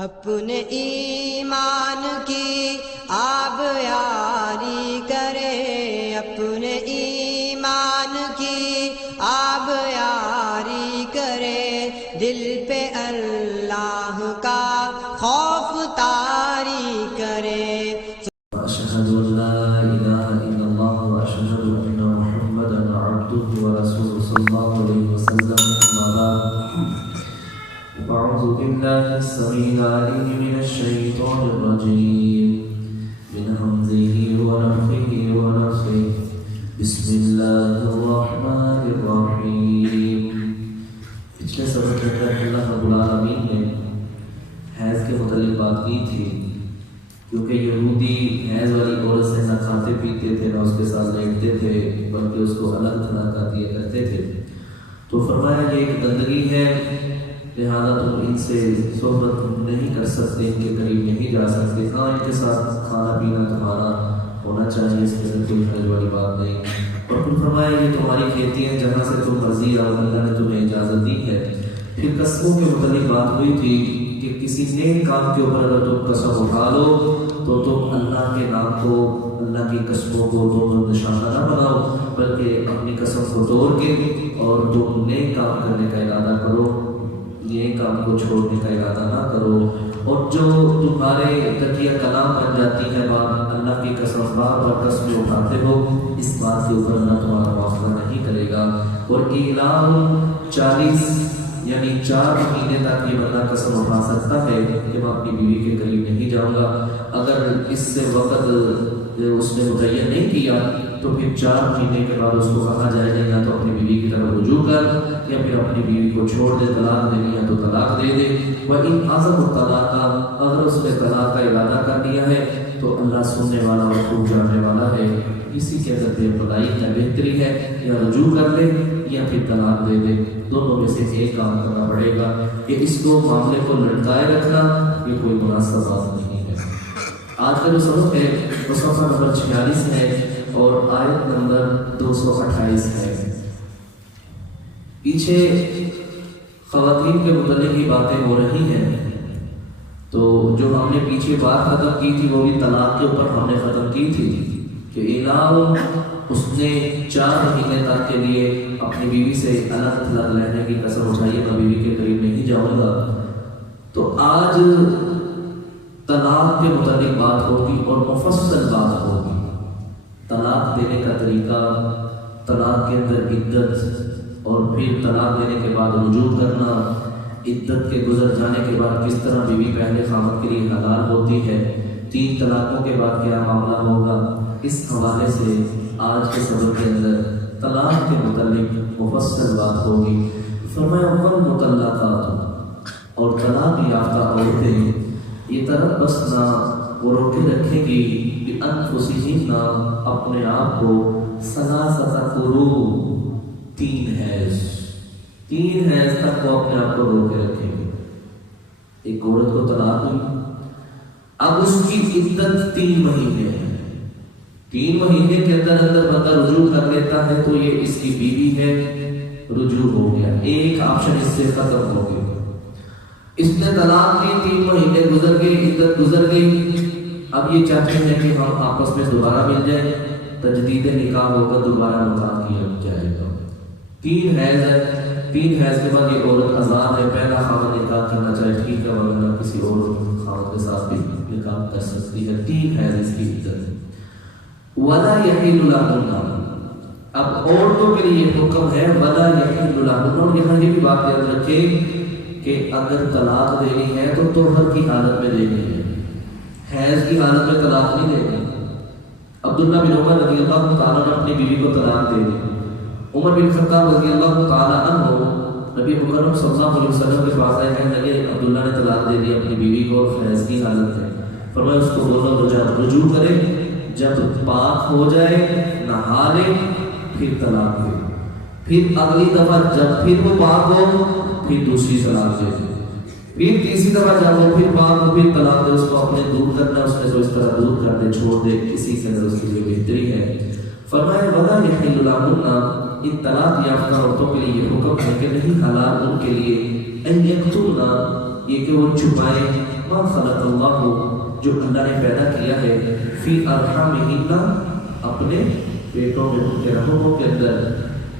اپنے ایمان کی آب یاری کرے، اپنے ایمان کی آب یاری کرے، دل پہ اللہ کا خوف طاری کرے۔ اشهد ان لا اله الا الله واشهد ان محمدا عبده ورسوله صلى الله عليه وسلم. اما بعد، اعوذ بالله السميع العليم من الشيطان الرجيم من همزه ونفخه ونفثه. بسم الله الرحمن الرحيم. پچھلے سبق کے اندر اللہ رب العالمین نے حیض کے متعلق بات کی تھی، کیونکہ یہودی حیض والی عورت سے نہ کھاتے پیتے تھے، نہ اس کے ساتھ لیٹتے تھے، بلکہ اس کو الگ طرح کا دیا کرتے تھے۔ تو فرمایا یہ ایک گندگی ہے، لہذا تم ان سے صحبت نہیں کر سکتے، ان کے قریب نہیں جا سکتے۔ ہاں، ان کے ساتھ کھانا پینا تمہارا ہونا چاہیے، اس میں کوئی حرج والی بات نہیں۔ اور پھر فرمایا یہ تمہاری کھیتی ہیں جہاں سے تم مرضی آؤ، اللہ نے تمہیں اجازت دی ہے۔ پھر قسموں کے متعلق بات ہوئی تھی کہ کسی نیک کام کے اوپر اگر تم قسم اٹھا لو تو تم اللہ کے نام کو، اللہ کی قسموں کو تم نشانہ نہ بناؤ، بلکہ اپنی قسم کو توڑ کے اور تم نیک کام کرنے کا ارادہ کرو، یہ کام کو چھوڑنے کا ارادہ نہ کرو۔ اور جو تمہارے تکیہ کلام بن جاتی ہے بات، اللہ کی قسم بار بار قسمیں اٹھاتے ہو، اس بات کے اوپر اللہ تمہارا معافی نہیں کرے گا۔ اور اعلان 40 یعنی 4 مہینے تک یہ بندہ قسم اٹھا سکتا ہے کہ میں اپنی بیوی کے قریب نہیں جاؤں گا۔ اگر اس سے وقت اس نے متعین نہیں کیا تو پھر 4 مہینے کے بعد اس کو کہا جائے گا یا تو اپنی بیوی کی طرف رجوع کر، یا پھر اپنی بیوی کو چھوڑ دے، طلاق دینی ہے تو طلاق دے دے۔ وَإِنْ عَزَمَ الطَّلَاقَ، اگر اس نے طلاق کا ارادہ کر لیا ہے تو اللہ سننے والا اور خوب جاننے والا ہے۔ اسی کے اندر بے بھلائی ہے، بہتری ہے یا رجوع کر لے یا پھر طلاق دے دے، دونوں میں سے ایک کام کرنا پڑے گا۔ کہ اس کو معاملے کو لٹکائے رکھنا یہ کوئی مناسب بات نہیں ہے۔ آج کا جو سبق ہے وہ صفحہ نمبر 46 ہے اور آیت نمبر 228 ہے۔ پیچھے خواتین کے متعلق ہی باتیں ہو رہی ہیں، تو جو ہم نے پیچھے بات ختم کی تھی وہ بھی طلاق کے اوپر ہم نے ختم کی تھی کہ اعلان اس نے 4 مہینے تک کے لیے اپنی بیوی سے الگ تھلگ رہنے کی قسم اٹھائی، میں بیوی کے قریب نہیں جاؤں گا۔ تو آج طلاق کے متعلق بات ہوگی اور مفصل بات ہوگی، طلاق دینے کا طریقہ، طلاق کے اندر عدت، اور پھر طلاق دینے کے بعد رجوع کرنا، عدت کے گزر جانے کے بعد کس طرح بیوی پہلے خاوند کے لیے حلال ہوتی ہے، 3 طلاقوں کے بعد کیا معاملہ ہوگا۔ اس حوالے سے آج کے سبق کے اندر طلاق کے متعلق مفصل بات ہوگی۔ فرمایا والمطلقات، اور طلاق یافتہ عورتیں یتربصن، وہ روکے رکھیں گی بانفسہن، اپنے آپ کو، 3 قروء، 3 حیض تک وہ اپنے آپ کو روکے رکھیں گی۔ ایک عورت کو طلاق ہوئی، اب اس کی عدت 3 مہینے ہے۔ 3 مہینے کے اندر بندہ رجوع کر لیتا ہے تو یہ اس کی بیوی ہے، رجوع ہو گیا، ایک آپشن اس سے ختم ہو گیا۔ اس نے طلاق کی، 3 مہینے گزر گئے، عدت گزر گئی، اب یہ چاہتے ہیں کہ ہم آپس میں دوبارہ مل جائیں، تجدید نکاح ہوگا، دوبارہ نکاح کیا جائے گا۔ 3 حیض ہے، 3 حیض کے بعد یہ عورت آزاد ہے، پہلا خاوند نکاح کرنا چاہے ٹھیک ہے، ورنہ کسی اور خاوند کے ساتھ بھی نکاح کر سکتی ہے۔ 3 حیض اس کی عدت ہے۔ وَلَا يَحِلُّ لَهُنَّ، اب عورتوں کے لیے حکم ہے وَلَا يَحِلُّ لَهُنَّ، اور یہاں یہ بھی بات یاد رکھیں کہ اگر طلاق دینی ہے تو طہر کی حالت میں دینی ہے، حیض کی حالت میں طلاق نہیں دینی۔ عبداللہ بن عمر رضی اللہ تعالیٰ نے اپنی بیوی کو طلاق دے دی۔ عمر بن خطاب رضی اللہ تعالیٰ عنہ نبی مکرم صلی اللہ علیہ وسلم کے پاس آئے، کہنے لگے عبداللہ نے طلاق دے دی اپنی بیوی کو حیض کی حالت میں۔ فرمایا اس کو بولو رجوع کرے، جب پاک ہو جائے نہا لے پھر طلاق دے، پھر اگلی دفعہ جب پھر وہ پاک ہو پھر دوسری طلاق دے، پھر تیسری دفعہ جب وہ پھر پاک ہو پھر طلاق دے۔ اس کو اپنے دور کرنا، اس نے جو اس طرح دور کر دے، چھوڑ دے، اسی کے اندر اس کی جو بہتری ہے۔ فرمایا وَلَا يَحِلُّ لَهُنَّ، ان طلاق یافتہ عورتوں کے لیے یہ حکم ہے کہ نہیں حلال ان کے لیے ان یکتمن، یہ کہ وہ چھپائے ما خلق اللہ جو اللہ نے پیدا کیا ہے فی ارحامہن اپنے پیٹوں میں ان کے رحموں کے اندر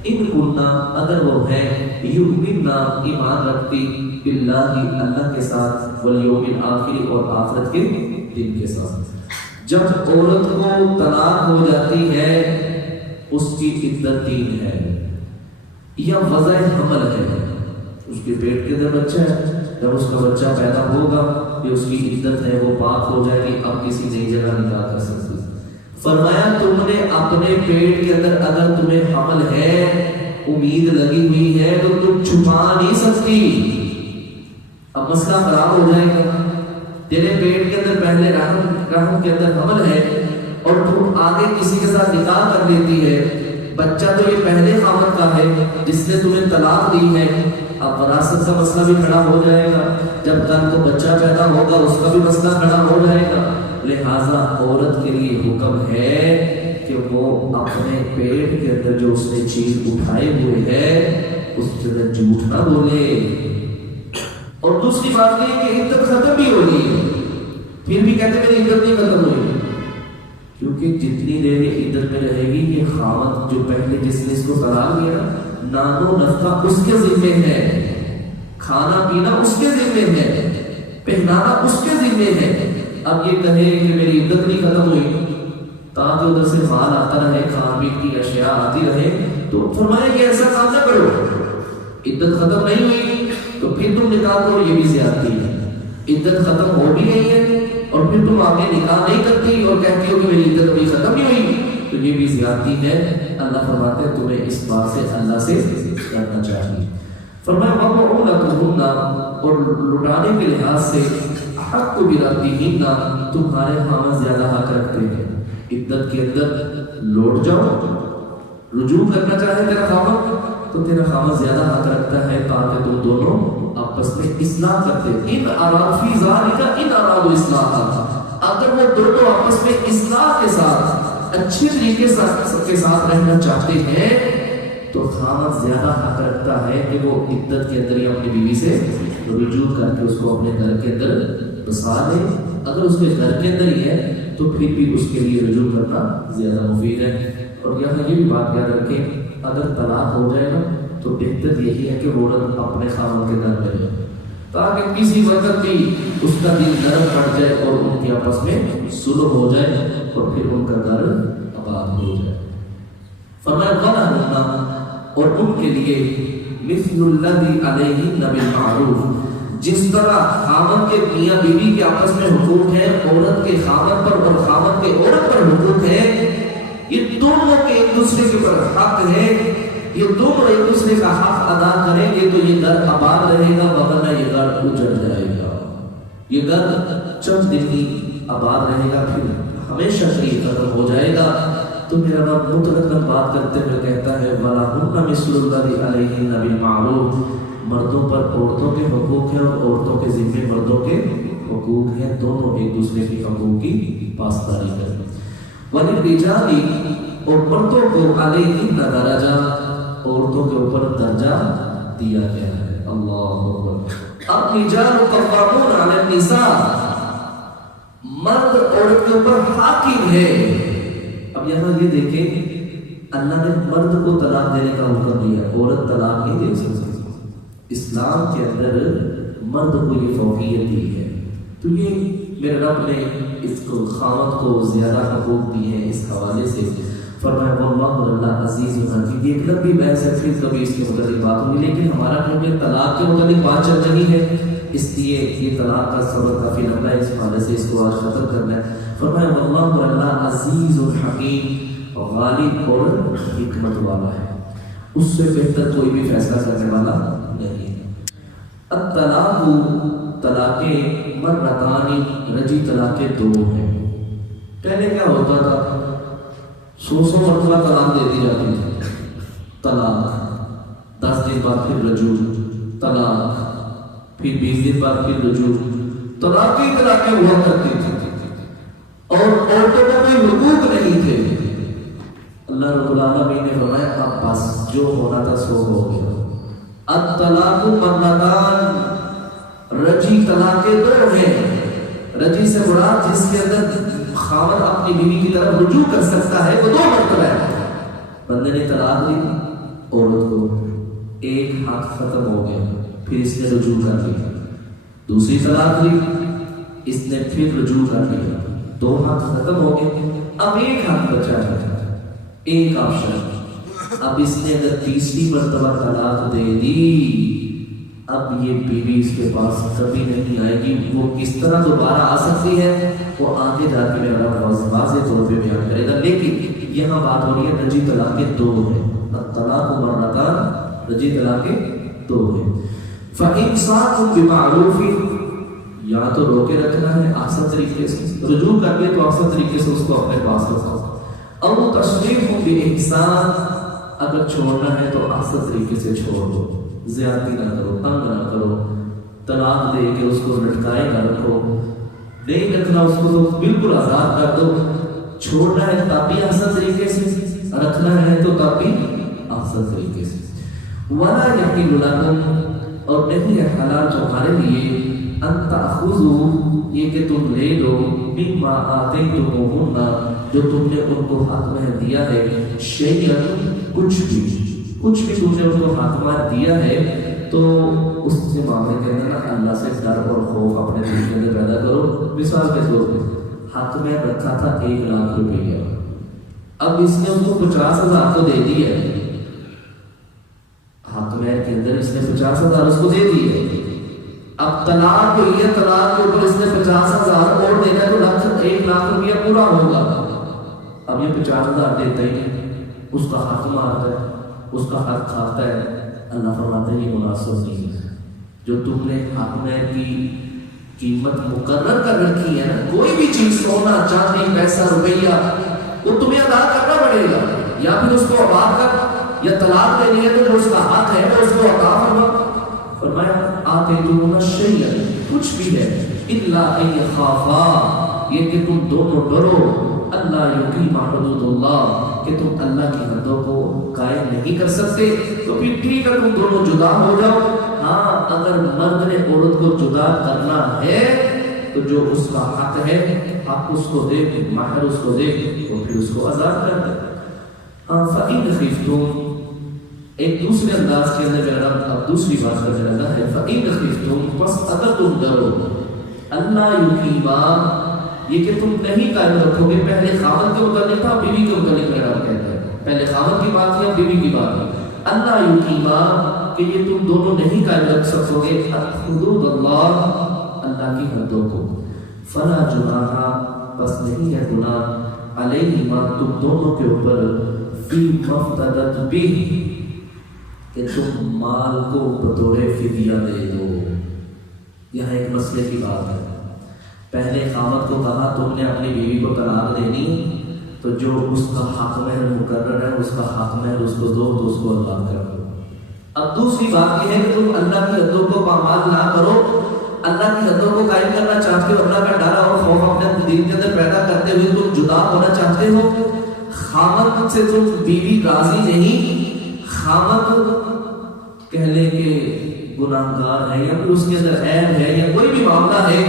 ان کننا اگر وہ ہے یؤمننا ایمان رکھتی باللہ اللہ کے ساتھ والیوم الآخر اور آخرت کے دن کے ساتھ. جب عورت کو طلاق ہو جاتی ہے اس کی عدت 3 ہے یا وضع حمل ہے, اس کے پیٹ کے اندر بچہ ہے, جب اس کا بچہ پیدا ہوگا یہ اس کی عدت ہے وہ پاک ہو جائے گی, اب کسی نئی جگہ نکاح کر سکتی. فرمایا تم نے اپنے پیٹ کے اندر اگر تمہیں حمل ہے امید لگی ہوئی ہے تو تم چھپا نہیں سکتی. اب مسئلہ خراب ہو جائے گا. تیرے پیٹ کے اندر پہلے رحم کے اندر حمل ہے اور تم آگے کسی کے ساتھ نکاح کر لیتی ہے, بچہ تو یہ پہلے خاوند کا ہے جس نے تمہیں طلاق دی ہے. اب وراثت کا مسئلہ بھی کھڑا ہو جائے گا, جب کل کو بچہ پیدا ہوگا اس کا بھی مسئلہ کھڑا ہو جائے گا. لہذا عورت کے لیے حکم ہے کہ وہ اپنے پیٹ کے اندر جو اس نے چیز اٹھائے ہوئے ہے اس پر جھوٹ نہ بولے. اور دوسری بات یہ کہ عدت ختم بھی ہو گئی ہے پھر بھی کہتے میری عدت نہیں ختم ہوئی, کیونکہ جتنی دیر یہ عدت میں رہے گی یہ خاوند جو پہلے جس نے اس کو طلاق دیا نان و نفقہ اس کے ذمے ہے, کھانا پینا اس کے ذمے ہے, پہنانا اس کے ذمے ہے. اب یہ کہے کہ میری عدت نہیں ختم ہوئی تاکہ ادھر سے مال آتا رہے, کھان پین کی اشیاء آتی رہے, تو فرمایا کہ ایسا کام نہ کرو. عدت ختم نہیں ہوئی تو پھر تم نکاح کرو, یہ بھی زیادتی ہے. عدت ختم ہو بھی گئی ہے اور پھر تم آگے نکاح نہیں کرتی اور کہتی ہو کہ میری عدت ابھی ختم نہیں ہوئی, تو یہ بھی زیادتی ہے. اللہ فرماتے ہیں تمہیں اس بات سے اللہ سے کرنا چاہیے. فرمایا وَقُعُونَتُهُنَّ اور لٹانے کے لحاظ سے حق بِرَبِّهِنَّ تمہارے خاوند زیادہ حق رکھتے ہیں. عدت کے اندر لوٹ جاؤ, رجوع کرنا چاہے تیرا خاوند تو تیرا خاوند زیادہ حق رکھتا ہے تاکہ تم دونوں آپس میں اصلاح کرتے. ان اراد فی ذالک ان ارادوا اصلاحا, اگر وہ دونوں آپس میں اصلاح کے ساتھ اچھے طریقے کے ساتھ رہنا چاہتے ہیں تو خاوند زیادہ حق رکھتا ہے کہ وہ عدت کے اندر ہی اپنی بیوی سے رجوع کر کے اس کو اپنے گھر کے اندر بسا لے. اگر اس کے گھر کے اندر ہی ہے تو پھر بھی اس کے لیے رجوع کرنا زیادہ مفید ہے. اور یہاں یہ بھی بات یاد رکھیں اگر طلاق ہو جائے گا تو بہتر یہی ہے کہ عورت اپنے خاوند کے گھر میں رہے تاکہ کسی وقت بھی اس کا دل نرم پڑ جائے اور ان کے آپس میں صلح ہو جائے اور پھر ان کا گھر آباد ہو جائے. فرمایا وَلَهُنَّ اور ان کے لیے مثل الذی علیہن بالمعروف, جس طرح خاوند کے میاں بیوی کے آپس میں حقوق ہیں عورت کے خاوند پر اور خاوند کے عورت پر حقوق ہیں. یہ دونوں کے ایک دوسرے کے اوپر حق ہے, یہ دونوں ایک دوسرے کا حق ادا کریں گے تو یہ گھر آباد رہے گا, ورنہ یہ گھر اجڑ جائے گا. یہ گھر چند دن ہی آباد رہے گا پھر ہمیشہ کے لیے ختم ہو جائے گا. تو میرا رب مطلقاً بات کرتے ہوئے کہتا ہے وَلَهُنَّ مِثْلُ الَّذِي عَلَيْهِنَّ بِالْمَعْرُوفِ, مردوں پر عورتوں کے حقوق ہیں اور عورتوں کے ذمے مردوں کے حقوق ہیں, دونوں ایک دوسرے کے حقوق کی پاسداری کریں. وَلِلرِّجَالِ اور مردوں کو عَلَيْهِنَّ درجہ, عورتوں کے اوپر درجہ دیا گیا ہے. اللہ اکبر. الرِّجَالُ قَوَّامُونَ عَلَى النِّسَاءِ, مرد عورت کے اوپر حاکم ہے. اب یہاں یہ دیکھیں اللہ نے مرد کو طلاق دینے کا حکم دیا, عورت طلاق نہیں دے سکتی. اسلام کے اندر مرد کو یہ فوقیت دی ہے. تو یہ میرے رب نے اس کو خاوند کو زیادہ حقوق دیے ہیں اس حوالے سے. فرمایا واللہ اللہ عزیز حکیم. یہ ایک لمبی بحث ہے, پھر کبھی اس کے متعلق بات ہوگی, لیکن ہمارا کیونکہ طلاق کے متعلق بات چل رہی ہے اس لیے یہ طلاق کا سبق کافی لمبا ہے, اس حوالے سے اس کو آج ختم کرنا ہے. فرمایا واللہ اللہ عزیز الحکیم, غالب اور حکمت والا ہے, اس سے بہتر کوئی بھی فیصلہ کرنے والا نہیں ہے. الطلاق طلاق مرتان, رجی طلاق 2 ہیں. پہلے کیا ہوتا تھا 100 مرتبہ طلاق دے دی جاتی تھی. طلاق 10 دن بعد پھر رجوع, طلاق پھر 20 دن بعد پھر رجوع. طلاق کی طلاقیں ہوا کرتی تھی اور عورتوں کو کوئی حقوق نہیں تھے. اللہ رب العالمین نے فرمایا اب بس جو ہونا تھا سو ہو گیا. الطلاق مرتان, رجی طلاقیں دو ہیں. رجی سے مراد جس کے اندر خاوند اپنی بیوی کی طرف رجوع کر سکتا ہے وہ 2 مرتبہ ہے. بندے نے طلاق دی عورت کو، ایک ہاتھ ختم ہو گیا، پھر اس نے رجوع کر لیا. دوسری طلاق دی، اس نے پھر رجوع کر لیا، 2 ہاتھ ختم ہو گئے، اب ایک ہاتھ بچا ہے، ایک آپشن. اب اس نے اگر تیسری مرتبہ طلاق دے دی، اب یہ بیوی اس کے پاس کبھی نہیں آئے گی. وہ کس طرح دوبارہ آ سکتی ہے وہ آگے جا کے میرا واضح طور پہ بیان کرے گا. لیکن یہاں بات ہو رہی ہے رجی طلاقیں 2 ہیں. الطلاق مرتان، رجی طلاقیں 2 ہیں. فَإِمْسَاكٌ بِمَعْرُوفٍ، یا تو روکے رکھنا ہے آسان طریقے سے، رجوع کر کے تو آسان طریقے سے اس کو اپنے پاس رکھنا. اور تشریف بِإِحْسَان، اگر چھوڑنا ہے تو آسان طریقے سے چھوڑ دو، زیادتی نہ کرو، تنگ نہ کرو. طلاق دے کے اس کو لٹکائے نہ رکھو، نہیں رکھنا اس کو تو بالکل آزاد کر دو. چھوڑنا ہے تب بھی آسان طریقے سے، رکھنا ہے تو تب بھی آسان طریقے سے. وَلَا يَحِلُّ لَكُمْ، اور نہیں ہے حلال تمہارے لیے، أَن تَأْخُذُوا، یہ کہ تم لے لو، مِمَّا آتَيْتُمُوهُنَّ، جو تم نے ان کو حق میں دیا ہے، شَيْئًا، کچھ بھی تم نے ان کو حق میں دیا ہے، تو اس سے معاملے کے اندر اللہ سے ڈر اور خوف اپنے دل کے اندر پیدا کرو. مثال کے طور پہ حق میں رکھا تھا 1 لاکھ روپیہ، اب اس نے اس کو 50,000 تو دے دی ہے، حق میں کے اندر اس نے 50,000 اس کو دے دی ہے. اب طلاق ہوئی ہے، طلاق کے اوپر اس نے 50,000 اور دینا ہے تو 1 لاکھ روپیہ پورا ہوگا. اب یہ 50,000 دیتا ہی نہیں، اس کا حق مارتا ہے، اس کا حق کھاتا ہے. اللہ فرماتا ہے یہ مناسب نہیں ہے. جو تم نے حق میں کی قیمت مقرر کر رکھی ہے نا، کوئی بھی چیز، سونا چاندی پیسہ روپیہ، وہ تمہیں ادا کرنا پڑے گا. یا پھر اس کو آباد کر، یا طلاق دینی ہے تو جو اس کا حق ہے وہ اس کو عطا فرما. فرمایا آتیتموہن شیئا، کچھ بھی ہے، الا ان یخافا، یہ کہ تم دونوں ڈرو، اللہ یقیما حدود اللہ، کہ تم اللہ کی حدوں کو قائم نہیں کر سکتے تو پھر ٹھیک ہے تم دونوں جدا ہو جاؤ. ہاں اگر مرد نے عورت کو جدا کرنا ہے تو جو اس کا حق ہے حق اس کو دے، مہر اس کو دے، تو پھر اس کو آزاد کر دے. فَإِنْ خِفْتُمْ، ایک دوسرے انداز کے اندر میرا رب اب دوسری بات کرنے لگا ہے. فَإِنْ خِفْتُمْ، پس اگر تم ڈرو، اللہ یقیما، یہ کہ تم نہیں قائم رکھو گے. پہلے خاوند کے متعلق تھا، بیوی کے متعلق میرا رب کہتا ہے. پہلے خاوند کی بات تھی، بیوی کی بات ہے. اللہ یقیما، کہ یہ تم دونوں نہیں قائم رکھ سکو گے حدود اللہ، اللہ کی حدوں کو. فلا جناح، بس نہیں ہے گناہ، علیہما، تم دونوں کے اوپر، فی مفتدت بھی، کہ تم مال کو بطور فدیہ دے دو. یہاں ایک مسئلے کی بات ہے. پہلے خاوند کو کہا تم نے اپنی بیوی کو طلاق دینی تو جو اس کا حق مہر مقرر ہے اس کا حق مہر اس کو دو، تو اس کو ادا کر دو. اب دوسری بات یہ ہے کہ تم اللہ کی حدوں کو پامال نہ کرو، اللہ کی حدوں کو قائم کرنا چاہتے ہو، اللہ کا ڈر اور خوف اپنے دل کے اندر پیدا کرتے ہوئے تم جدا ہونا چاہتے ہو. خاوند سے تم بیوی راضی نہیں، خاوند کہہ لے کہ گناہگار ہے یا پھر اس کے اندر عیب ہے یا کوئی بھی معاملہ ہے،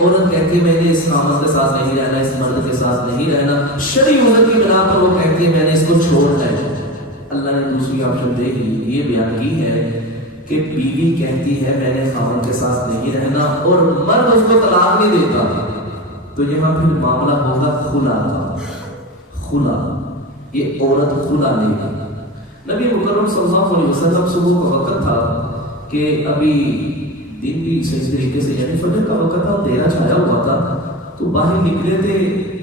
عورت کہتی ہے میں نے اس خاوند کے ساتھ نہیں رہنا، اس مرد کے ساتھ نہیں رہنا، شرعی عذر کی بنا پر وہ کہتی ہے میں نے اس کو چھوڑنا ہے. اللہ نے دوسری آپشن دے یہ بیان کی ہے کہ بیوی کہتی ہے میں نے خاوند کے ساتھ نہیں رہنا اور مرد اس کو طلاق نہیں دیتا، تو یہاں پھر معاملہ ہوگا خلا کا. خلا، یہ عورت خلا لے گی. نبی مکرم صلی اللہ علیہ وسلم صبح کا وقت تھا کہ ابھی دن بھی صحیح طریقے سے یعنی فجر کا وقت تھا، اندھیرا چھایا ہوا تھا، تو باہر نکلے تھے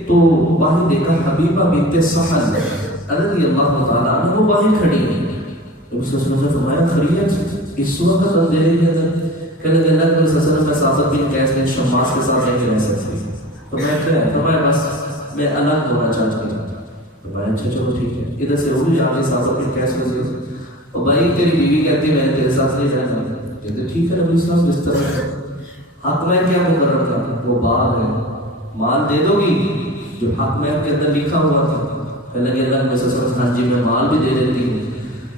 تو باہر دیکھا حبیبہ بنت سہل رضی اللہ تعالیٰ عنہ وہ باہر کھڑی ہیں. اس سے فرمایا خیریت اس وقت اندھیرے کے اندر؟ کہنے لگے اللہ کے رسول میں ثابت بن قیس بن شماس کے ساتھ نہیں رہ سکتی. تو میں کیا فرمایا بس میں الگ ہونا چاہتی ہوں. فرمایا اچھا چلو ٹھیک ہے. ادھر سے وہ بھی آگے ثابت بن قیس میں اور بھائی تیری بیوی کہتی ہے میں نے تیرے ساتھ نہیں رہنا. کہتے ٹھیک ہے نبی صلی اللہ علیہ وسلم بستر ہے. حق میں کیا مقرر تھا؟ وہ باغ ہے، مال دے دو گی جو حق میں کے اندر لکھا ہوا تھا. پہلے کہ اللہ کے رسول ہاں جی میں مال بھی دے دیتی ہوں.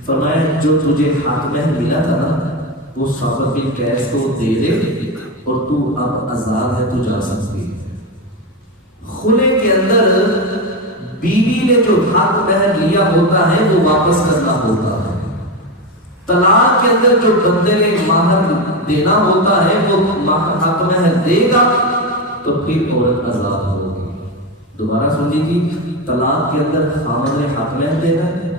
فرمایا جو تجھے حق میں ملا تھا نا وہ ثابت بن قیس کو دے دے اور تو اب آزاد ہے، تو جا سکتی ہے۔ خلے کے اندر بیوی نے جو حق مہر لیا ہوتا ہے وہ واپس کرنا ہوتا ہے۔ طلاق کے اندر جو بندے نے مہر دینا ہوتا ہے وہ حق مہر دے گا تو پھر عورت آزاد ہوگی۔ دوبارہ سن لیجیے، طلاق کے اندر خاوند نے حق مہر دینا ہے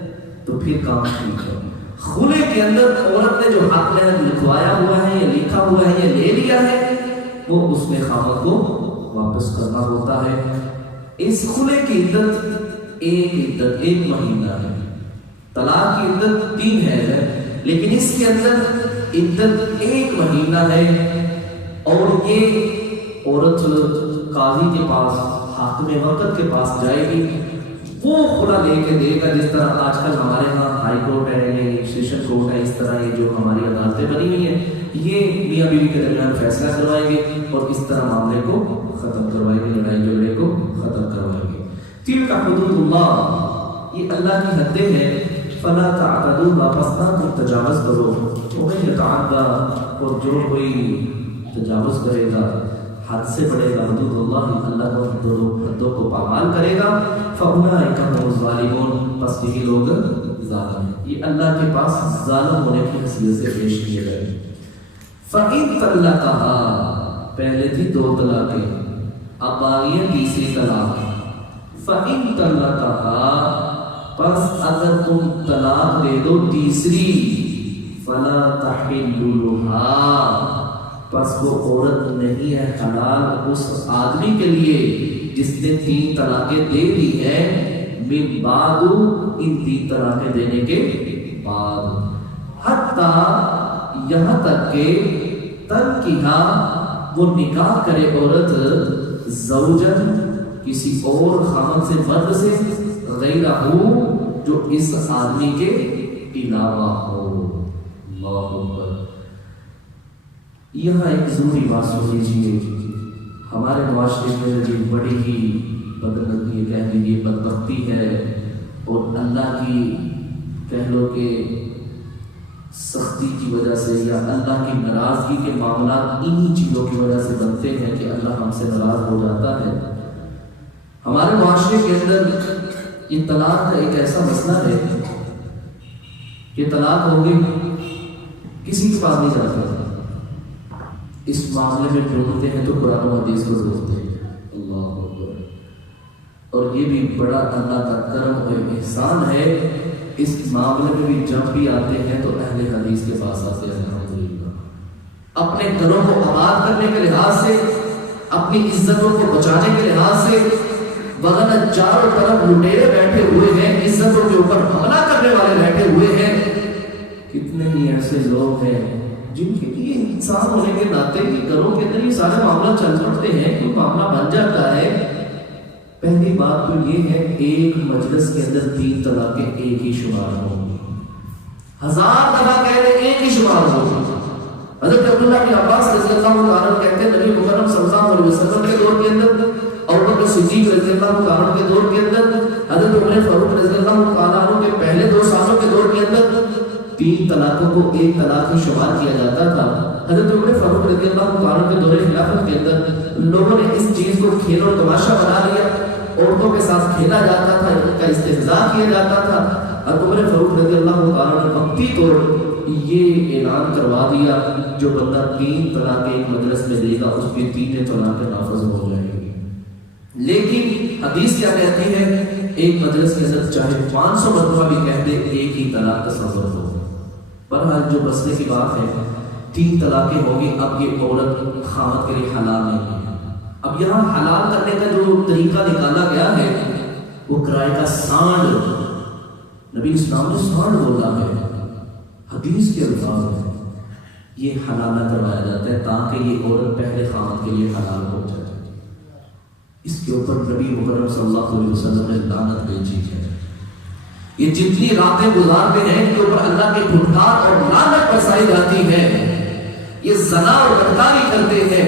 تو پھر کام ٹھیک ہے۔ خلے کے اندر عورت نے جو حق مہر لکھوایا ہوا ہے یا لکھا ہوا ہے یا لے لیا ہے وہ اس نے خاوند کو واپس کرنا ہوتا ہے۔ اس خلے کی عدت ایک مہینہ ہے۔ طلاق کی عدت 3 ہے لیکن اس کے اندر عدت 1 مہینہ ہے، اور یہ عورت قاضی کے پاس، حاکم وقت کے پاس جائے گی، وہ خلا لے کے دے گا۔ جس طرح آج کل ہمارے ہاں ہائی کورٹ ہے، سیشن کورٹ ہے، اس طرح یہ جو ہماری عدالتیں بنی ہوئی ہیں یہ میاں بیوی کے درمیان فیصلہ کروائیں گے اور اس طرح معاملے کو ختم کروائیں گے، لڑائی جھگڑے کو ختم کروائیں گے۔ تلک حدود اللہ، یہ اللہ کی حدیں ہیں۔ فلا تعتدوا، پس نہ تم تجاوز کرو۔ ومن یتعدی، اور جو کوئی تجاوز کرے گا، حد سے بڑھے گا، حدود اللہ، اللہ کو حدوں کو پامال کرے گا، فاولئک هم الظالمون، پس یہی لوگ ظالم ہیں۔ یہ اللہ کے پاس ظالم ہونے کی حیثیت سے پیش کیے گئے۔ فَإِن طَلَّقَهَا، پہلے تھی 2 طلاقیں، اب آ گئی ہے تیسری طلاق۔ فَإِن طَلَّقَهَا، پس اگر تم طلاق دے دو تیسری، فَلَا تَحِلُّ لَهَا، پس وہ عورت نہیں ہے حلال اس آدمی کے لیے جس نے 3 طلاقیں دے دی ہیں، من بعد، ان 3 طلاقیں دینے کے بعد، حتیٰ، یہاں تک کہ تنکیہا، وہ نکاح کرے عورت، زوجن، کسی اور خاوند سے، مرد سے، غیرہ، جو اس آدمی کے علاوہ ہو۔ اللہ اکبر۔ یہاں ایک ضروری بات سن لیجیے، ہمارے معاشرے میں جو بڑی ہی بدنظمی، کہہ لیجیے بدبختی ہے، اور اللہ کی کہہ لو کہ سختی کی وجہ سے یا اللہ کی ناراضگی کے معاملات انہی چیزوں کی وجہ سے بنتے ہیں کہ اللہ ہم سے ناراض ہو جاتا ہے۔ ہمارے معاشرے کے اندر یہ طلاق کا ایک ایسا مسئلہ ہے کہ طلاق ہوگی کسی کے پاس نہیں جاتا، اس معاملے میں ڈھونڈتے ہیں تو قرآن و حدیث کو ڈھونڈتے ہیں۔ اللہ اکبر۔ اور یہ بھی بڑا اللہ کا کرم اور احسان ہے، اس معاملے میں بھی جب بھی آتے ہیں تو اہل حدیث کے پاس آتے ہیں، الحمدللہ، اپنے گھروں کو آباد کرنے کے لحاظ سے، اپنی عزتوں کو بچانے کے لحاظ سے، وغیرہ چاروں طرف لٹیرے بیٹھے ہوئے ہیں، عزتوں کے اوپر حملہ کرنے والے بیٹھے ہوئے ہیں۔ کتنے ہی ایسے لوگ ہیں جن کے لیے انسان ہونے کے ناطے گھروں کے اندر یہ سارے معاملہ چل پڑتے ہیں، کوئی معاملہ بن جاتا ہے۔ پہلی بات تو یہ ہے، ایک مجلس کے اندر 3 طلاقیں ایک ہی شمار ہوں گی، 1000 دفعہ کہہ رہے ایک ہی شمار ہوگی۔ حضرت عبداللہ بن عباس رضی اللہ عنہ کہتے ہیں نبی مکرم صلی اللہ علیہ وسلم کے دور کے اندر، ابو بکر صدیق رضی اللہ عنہ کے دور کے اندر، حضرت عمر فاروق رضی اللہ عنہ کے پہلے 2 سالوں کے دور کے اندر 3 طلاقوں کو ایک طلاق میں شمار کیا جاتا تھا۔ حضرت عمر فاروق رضی اللہ عنہ کے دور خلافت کے اندر لوگوں نے اس چیز کو کھیل اور تماشا بنا لیا، عورتوں کے ساتھ کھیلا جاتا تھا، ان کا استہزاء کیا جاتا تھا۔ حضرت عمر فاروق رضی اللہ عنہ نے وقتی طور یہ اعلان کروا دیا، جو بندہ 3 طلاقیں ایک مجلس میں دے گا اس کی 3 طلاقیں نافذ ہو جائیں گی۔ لیکن حدیث کیا کہتی ہے، ایک مجلس کے اندر چاہے 500 مرتبہ بھی کہہ دے ایک ہی طلاق تصور ہو۔ بہرحال جو مسئلے کی بات ہے، 3 طلاقیں ہوگی، اب یہ عورت خاوند کے لیے حلال نہیں ہے۔ اب یہاں حلال کرنے کا جو طریقہ نکالا گیا ہے وہ کرائے کا سانڈ، نبی اسلام نے سانڈ بولا ہے، حدیث کے الفاظ ہے، یہ حلالہ کروایا جاتا ہے تاکہ یہ عورت پہلے خاوند کے لیے حلال ہو جائے۔ اس کے اوپر نبی مکرم صلی اللہ علیہ وسلم نے لعنت بھیجی ہے۔ یہ جتنی راتیں گزارتے ہیں ان کے اوپر اللہ کے پھٹکار اور لعنت برسائی جاتی ہے، یہ زنا اور بدکاری کرتے ہیں۔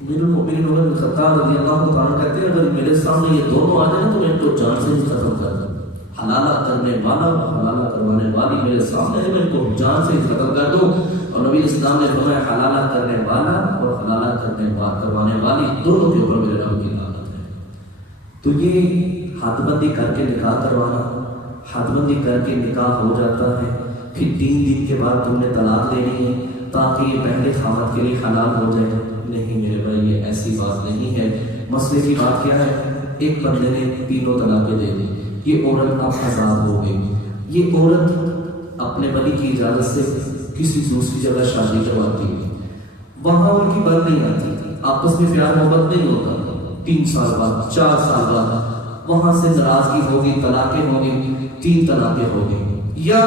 امیر المؤمنین عمر بن الخطاب رضی اللہ عنہ کہتے ہیں اگر میرے سامنے یہ دونوں آ جائیں تو میں ان کو جان سے ہی ختم کر دوں، حلالہ کرنے والا حلالہ کروانے والی میرے سامنے ہے، میں ان کو جان سے ہی ختم کر دوں۔ اور نبی اسلام نے فرمایا حلالہ کرنے والا اور حلالہ کروانے والی دونوں کے اوپر میرے رب کی لعنت ہے۔ تو یہ ہاتھ بندی کر کے نکاح کروانا، ہاتھ بندی کر کے نکاح ہو جاتا ہے، پھر 3 دن کے بعد تم نے طلاق دینی ہے تاکہ یہ پہلے خامد کے لیے حلال ہو جائے، نہیں میرے بھائی یہ ایسی بات نہیں ہے۔ مسئلے کی بات کیا ہے؟ ایک بندے نے 3 طلاقیں دے دی، یہ عورت اب آزاد ہو گئی، یہ عورت اپنے ولی کی اجازت سے کسی دوسری جگہ شادی کرواتی ہے، وہاں ان کی بات نہیں آتی، آپس میں پیار محبت نہیں ہوتا، 3 سال بعد 4 سال بعد وہاں سے ناراضگی ہوگی، طلاقیں ہوگی، 3 طلاقیں ہو گئی، یا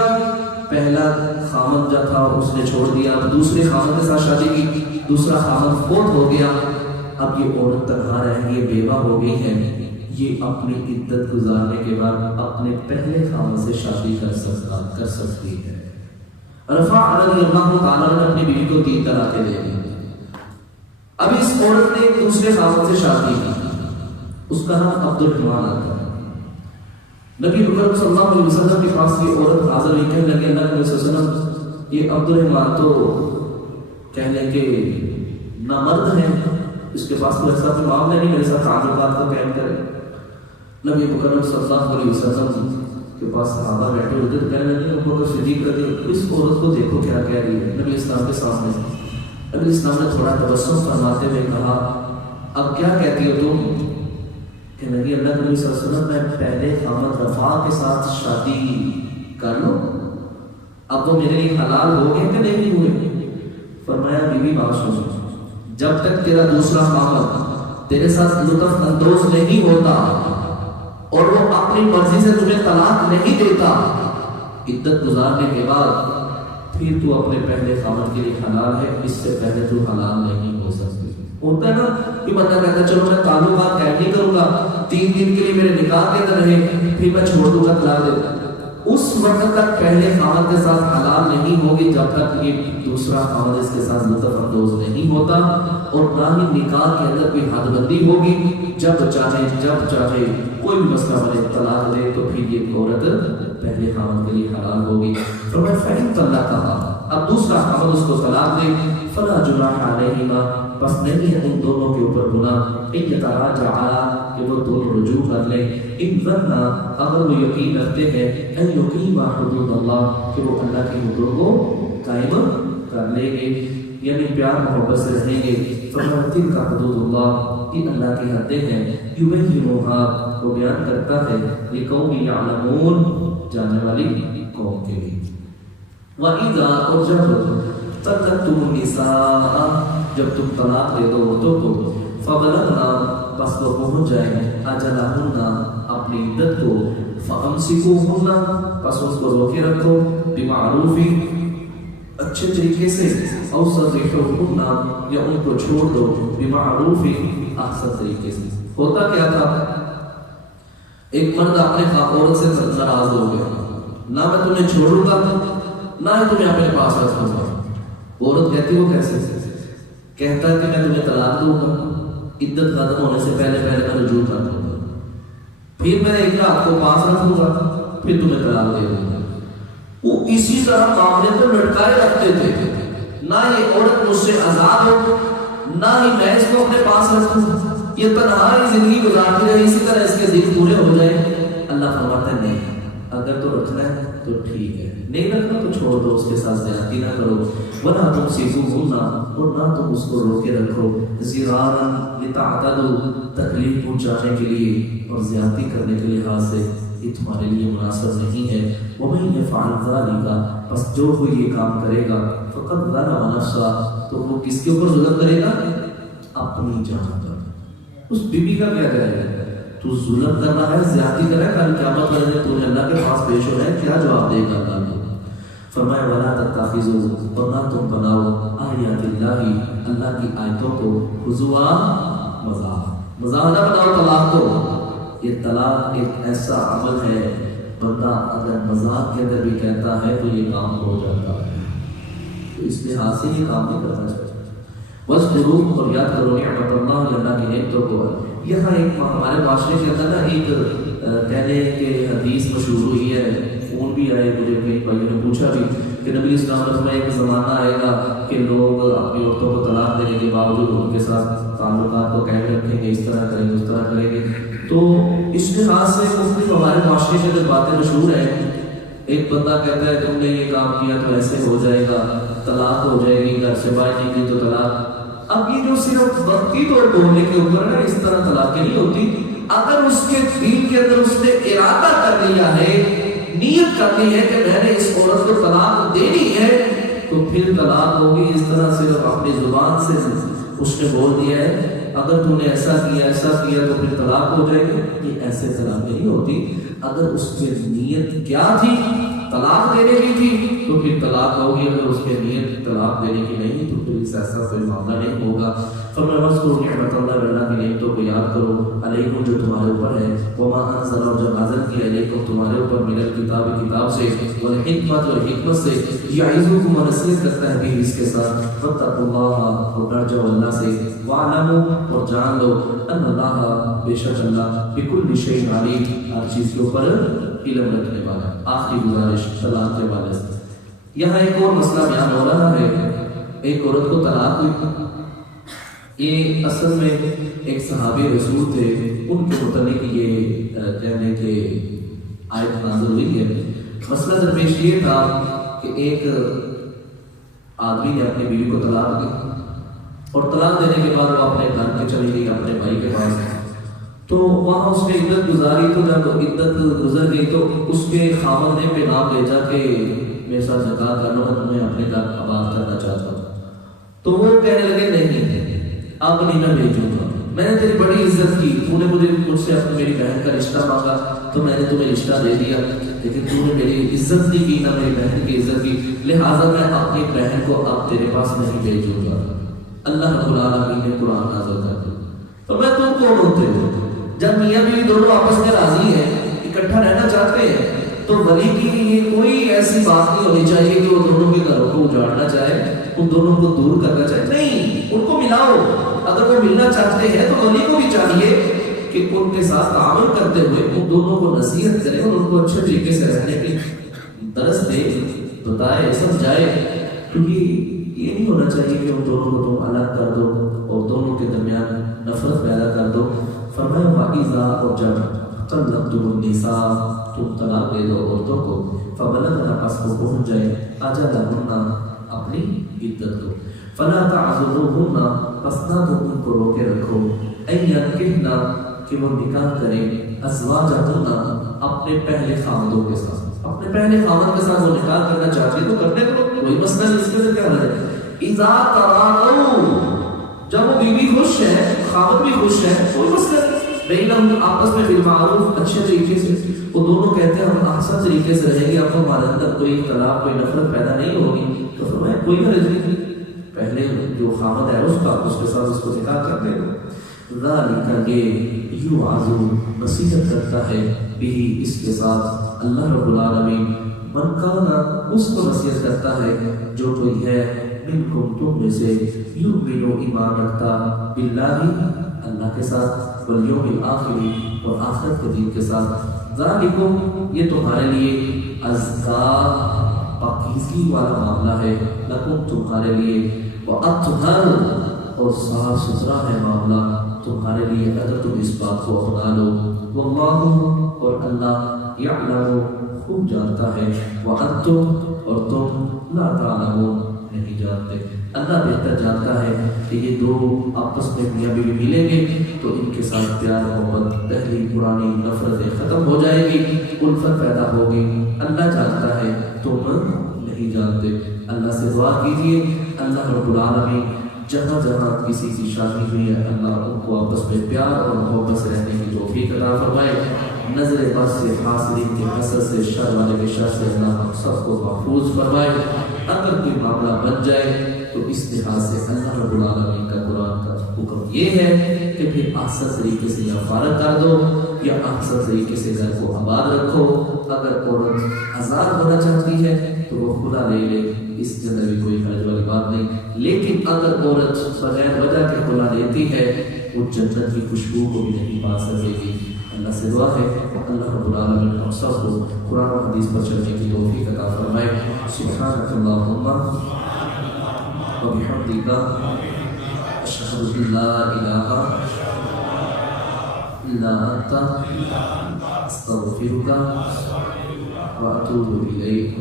پہلا خامد جو تھا اس نے چھوڑ دیا، دوسرے خامد کے ساتھ شادی کی، دوسرا خامد فوت ہو گیا، اب یہ عورت تنہا رہ گئی، بیوہ ہو گئی ہے، یہ اپنی عدت گزارنے کے بعد اپنے پہلے خامد سے شادی کر سکتی ہے۔ رفاع رضی اللہ تعالیٰ نے اپنی بیوی کو 3 طلاقیں دے دی، اب اس عورت نے دوسرے خامد سے شادی کی، اس کا نام عبد الرحمن آتا ہے۔ نبی اکرم صلی اللہ علیہ وسلم کے پاس یہ عورت حاضر ہوئی، کہنے لگے اللہ کے رسول صلی اللہ علیہ وسلم یہ عبد الرحمن تو کہنے کے نہ مرد ہیں، اس کے پاس کوئی ایسا معاملہ نہیں میرے ساتھ تعلقات کا قائم کرے۔ نبی اکرم صلی اللہ علیہ وسلم کے پاس صحابہ بیٹھے ہوتے تو کہنے لگے ابو بکر صدیق رضی اللہ عنہ اس عورت کو دیکھو کیا کہہ رہی ہے نبی اسلام کے سامنے۔ نبی اسلام نے تھوڑا تبسم فرماتے ہوئے کہا اب کیا کہتی ہو تم؟ کہ نبی اللہ کے نبی صلی اللہ علیہ وسلم میں پہلے خامد رفاع کے ساتھ شادی کر لوں، اب وہ میرے لیے حلال ہو گئے کہ نہیں ہوئے؟ فرمایا بیوی بات سنو، جب تک تیرا دوسرا خامد تیرے ساتھ لطف اندوز نہیں ہوتا اور وہ اپنی مرضی سے تمہیں طلاق نہیں دیتا، عدت گزارنے کے بعد پھر تو اپنے پہلے خامد کے لیے حلال ہے، اس سے پہلے تو حلال نہیں ہو سکتی۔ ہوتا ہے نا کہ بندہ کہتا ہے چلو میں تعلقات قائم نہیں کروں گا، 3 دن کے لیے میرے نکاح کے اندر رہے پھر میں چھوڑ دوں گا طلاق دے دوں، اس وقت تک پہلے خامد کے ساتھ حلال نہیں ہوگی جب تک یہ دوسرا خامد اس کے ساتھ لطف اندوز نہیں ہوتا، اور نہ ہی نکاح کے اندر کوئی حد بندی ہوگی، جب چاہے کوئی بھی مسئلہ بنے طلاق دے تو پھر یہ عورت پہلے خامد کے لیے حلال ہوگی۔ فرمایا فَإِن طَلَّقَهَا، اب دوسرا خامد اس کو طلاق دے، فَلَا جُنَاحَ عَلَيْهِمَا، بس نہیں ہے ان دونوں کے اوپر گناہ، ان یتراجعا کہ وہ دونوں رجوع کر لیں، ان ظنّا اگر وہ یقین رکھتے ہیں ان یقیما حدود اللہ کہ وہ اللہ کی حدود کو قائم کر لیں گے، یعنی پیار محبت سے رہیں گے۔ فرمایا تلک حدود اللہ، یہ اللہ کی حدیں ہیں، یبینھا وہ بیان کرتا ہے لقوم یعلمون جاننے والی قوم کے لیے۔ وَإِذَا اور جب طلقتم النساء جب تم طلاق دے دو عورتوں کو، فبلغنا پس وہ پہنچ جائیں اجلہن اپنی عدت کو، فامسکوہن پس اس کو روکے رکھو، بمعروف اچھے طریقے سے، او سرحوہن یا ان کو چھوڑ دو، بمعروف احسن طریقے سے۔ ہوتا کیا تھا ایک مرد اپنے عورت سے ناراض ہو گیا، نہ میں تمہیں چھوڑوں گا نہ ہی تمہیں اپنے پاس رکھوں گا، عورت کہتی وہ کیسے؟ کہتا ہے کہ میں تمہیں طلاق دوں گا، عدت ختم ہونے سے پہلے میں رجوع کر دوں گا، پھر میں ایک رات کو پاس رکھوں گا، پھر تمہیں طلاق دے دوں گا۔ وہ اسی طرح معاملے کو لٹکائے رکھتے تھے، نہ یہ عورت مجھ سے آزاد ہو نہ ہی میں اس کو اپنے پاس رکھوں، یہ تنہائی زندگی گزارتی رہی، اسی طرح اس کے دن پورے ہو جائیں۔ اللہ فرماتا ہے نہیں، اگر تو رکھنا ہے تو ٹھیک ہے، نہیں رکھنا تو چھوڑ دو، اس کے ساتھ زیادتی نہ کرو، وَلَا تُمْسِكُوهُنَّ اور نہ تم اس کو روکے رکھو، ضِرَارًا لِتَعْتَدُوا تکلیف پہنچانے کے لیے اور زیادتی کرنے کے لحاظ سے یہ تمہارے لیے مناسب نہیں ہے۔ وَمَن يَفْعَلْ ذَلِكَ پس جو کوئی یہ کام کرے گا، فَقَدْ ظَلَمَ نَفْسَهُ تو وہ کس کے اوپر ظلم کرے گا؟ اپنی جان پر۔ اس بیوی کا کیا کرے گا؟ تو ظلم کر رہا ہے، زیادتی کر رہا ہے، کل قیامت والے دن تو نے اللہ کے پاس پیش ہو رہا ہے، کیا جواب دے گا اللہ کو؟ فرمایا وَلَا تَتَّخِذُوا اور نہ تم بناؤ آیات اللہ کی آیتوں کو ہزوا مزاح نہ بناؤ طلاق کو۔ یہ طلاق ایک ایسا عمل ہے، بندہ اگر مذاق کے اندر بھی کہتا ہے تو یہ کام ہو جاتا ہے، تو اس لحاظ سے یہ کام نہیں کرنا چاہیے۔ وَاذْكُرُوا اور یاد کرو نعمت اللہ کی نعمتوں کو۔ یہاں ایک ہمارے معاشرے کے اندر نا ایک کہنے کہ حدیث مشہور ہوئی ہے، فون بھی آئے مجھے، کئی بھائیوں نے پوچھا بھی کہ نبی اسلام علیہ وسلم ایک زمانہ آئے گا کہ لوگ اپنی عورتوں کو طلاق دینے کے باوجود ان کے ساتھ تعلقات کو قائم رکھیں گے، اس طرح کریں گے، اس طرح کریں گے. تو اس لحاظ سے مختلف ہمارے معاشرے سے جو باتیں مشہور ہیں، ایک بندہ کہتا ہے تم نے یہ کام کیا تو ایسے ہو جائے گا، طلاق ہو جائے گی، گھر سے باہر نکلی تو طلاق. اب یہ جو صرف وقتی طور پر ہونے کے اوپر ہے، اس طرح طلاقیں نہیں ہوتی. اگر اس کے دل کے اندر اس نے ارادہ کر لیا ہے، نیت کرنی ہے کہ میں نے اس عورت کو طلاق دینی ہے، تو پھر طلاق ہوگی. اس طرح صرف اپنی زبان سے اس نے بول دیا ہے اگر تو نے ایسا کیا تو پھر طلاق ہو جائے گی. یہ ایسے طلاق نہیں ہوتی. اگر اس کی نیت کیا تھی، طلاق دینے کی تھی، تو پھر طلاق ہوگی. اگر اس کی نیت طلاق دینے کی نہیں تو پھر اس ایسا کوئی معاملہ نہیں ہوگا. فرمایا وذکروا نعمت اللہ کی نعمتوں کو یاد کرو، علیکم جو تمہارے اوپر ہے، وما انزل اور جب نازل کیا علیکم تمہارے اوپر من الکتاب کتاب سے، والحکمت اور حکمت سے، یعظکم اور نصیحت کرتا ہے بھی اس کے ساتھ، واتقوا اللہ اور ڈر جاؤ اللہ سے، واعلموا اور جان لو ان اللہ بے شک اللہ بکل شیء علیم ہر چیز کے اوپر علم رکھنے والا. آخری گزارش طلاق کے حوالے سے، یہاں ایک اور مسئلہ بیان ہو رہا ہے. ایک عورت کو طلاق ہوئی، یہ اصل میں ایک صحابی رسول تھے، ان کے متعلق یہ کہنے کے آیت نازل ہوئی ہے. مسئلہ درپیش یہ تھا کہ ایک آدمی نے اپنی بیوی کو طلاق دی، اور طلاق دینے کے بعد وہ اپنے گھر میں چلی گئی اپنے بھائی کے پاس. تو وہاں اس نے عدت گزاری، تو جب عدت گزر گئی تو اس کے خاوند نے پیغام بھیجا کہ میرے ساتھ زکات کرنا، میں اپنے گھر آباد کرنا چاہتا ہوں. تو وہ کہنے لگے نہیں اب نہیں میں بھیجوں گا، میں نے تیری بڑی عزت کی، تو نے مجھ سے اپنی میری بہن کا رشتہ مانگا تو میں نے تمہیں رشتہ دے دیا، لیکن تو نے میری عزت نہیں کی، نہ میری بہن کی عزت کی، لہٰذا میں اپنی بہن کو اب تیرے پاس نہیں بھیجوں گا. اللہ رب العالمین نے قرآن نازل کر دیا. تو میں تم کون ہوتے ہو؟ جب میاں بیوی دونوں آپس میں راضی ہیں، اکٹھا رہنا چاہتے ہیں، تو ولی کی یہ کوئی ایسی بات نہیں ہونی چاہیے کہ وہ دونوں کے گھروں کو اجاڑنا چاہے، ان دونوں کو دور کرنا چاہے. نہیں، ان کو ملاؤ. اگر وہ ملنا چاہتے ہیں تو ولی کو بھی چاہیے کہ ان کے ساتھ تعامل کرتے ہوئے ان دونوں کو نصیحت کرے اور ان کو اچھے طریقے سے رہنے کی درس دے، بتائے، سمجھائے. کیونکہ یہ نہیں ہونا چاہیے کہ ان دونوں کو تم الگ کر دو اور دونوں کے درمیان نفرت پیدا کر دو. فرمایا وَإِذَا اور جب طلقتم النساء تم طلاق دے دو عورتوں کو، فبلغن پس وہ پہنچ جائے اجلہن اپنی عدت کو، فلا تعذروہن پس نہ تم ان کو روکے رکھو، ان ینکحن کہ وہ نکاح کریں، ازواجہن اپنے پہلے خاوندوں کے ساتھ. اپنے پہلے خاوند کے ساتھ وہ نکاح کرنا چاہتے تو کرنے دو، کوئی مسئلہ نہیں. اس میں کیا ہے؟ اذا تراضوا جب وہ بیوی خوش ہے، خاوند بھی خوش ہے، کوئی مسئلہ نہیں. بینہم آپس میں بالمعروف اچھے طریقے سے وہ دونوں کہتے ہیں ہم احسن طریقے سے رہیں گے، اب ہمارے اندر کوئی طلاق کوئی نفرت پیدا نہیں ہوگی. تو فرمایا کوئی حرج نہیں، پہلے جو خاوند ہے اس کے ساتھ اس کو نکاح کر دے. ذالک یہ یوعظ نصیحت کرتا ہے بھی اس کے ساتھ اللہ رب العالمین، من کانا اس کو نصیحت کرتا ہے جو کوئی ہے منکم تم میں سے یؤمن ایمان رکھتا باللہ اللہ کے ساتھ، والیوم الآخر اور آخرت کے دن کے ساتھ. ذالکم یہ تمہارے لیے ازکا پاکیزگی والا معاملہ ہے، لکم تمہارے لیے، واطہر اور صاف ستھرا ہے معاملہ تمہارے لیے اگر تم اس بات کو اپنا لو. واللہ اور اللہ یعلم خوب جانتا ہے، وانتم اور تم لا تعلمون نہیں جانتے. اللہ بہتر جانتا ہے کہ یہ دو آپس میں میاں بیوی ملیں گے تو ان کے ساتھ پیار محبت پہلی پرانی نفرتیں ختم ہو جائے گی، الفت پیدا ہوگی. اللہ جانتا ہے، تم نہیں جانتے. اللہ سے دعا کیجیے اللہ رب العالمین جہاں جہاں کسی کی شادی ہوئی ہے اللہ ان کو آپس میں پیار اور محبت سے رہنے کی توفیق عطا فرمائے. نظر بد سے، حاسدین کے حسد سے، شر والے کے شر سے اللہ ہم سب کو محفوظ فرمائے. اگر کوئی معاملہ بن جائے تو اس لحاظ سے اللہ رب العالمین کا قرآن کا حکم یہ ہے کہ پھر احسن طریقے سے یا فارغ کر دو یا احسن طریقے سے گھر کو آباد رکھو. اگر عورت آزاد ہونا چاہتی ہے تو وہ خدا لے لے، اس کے اندر بھی کوئی حرج والی بات نہیں. لیکن اگر عورت بغیر وجہ کے خلا لیتی ہے وہ جنت کی خوشبو کو بھی نہیں پا سکے گی. اللہ سے دعا ہے اللہ رب العالمین ہم سب کو قرآن و حدیث پر چلنے کی توفیق عطا فرمائے. سبحانک اللہم و بحمدک اشہد ان لا الہ الا انت استغفرک و اتوب الیک.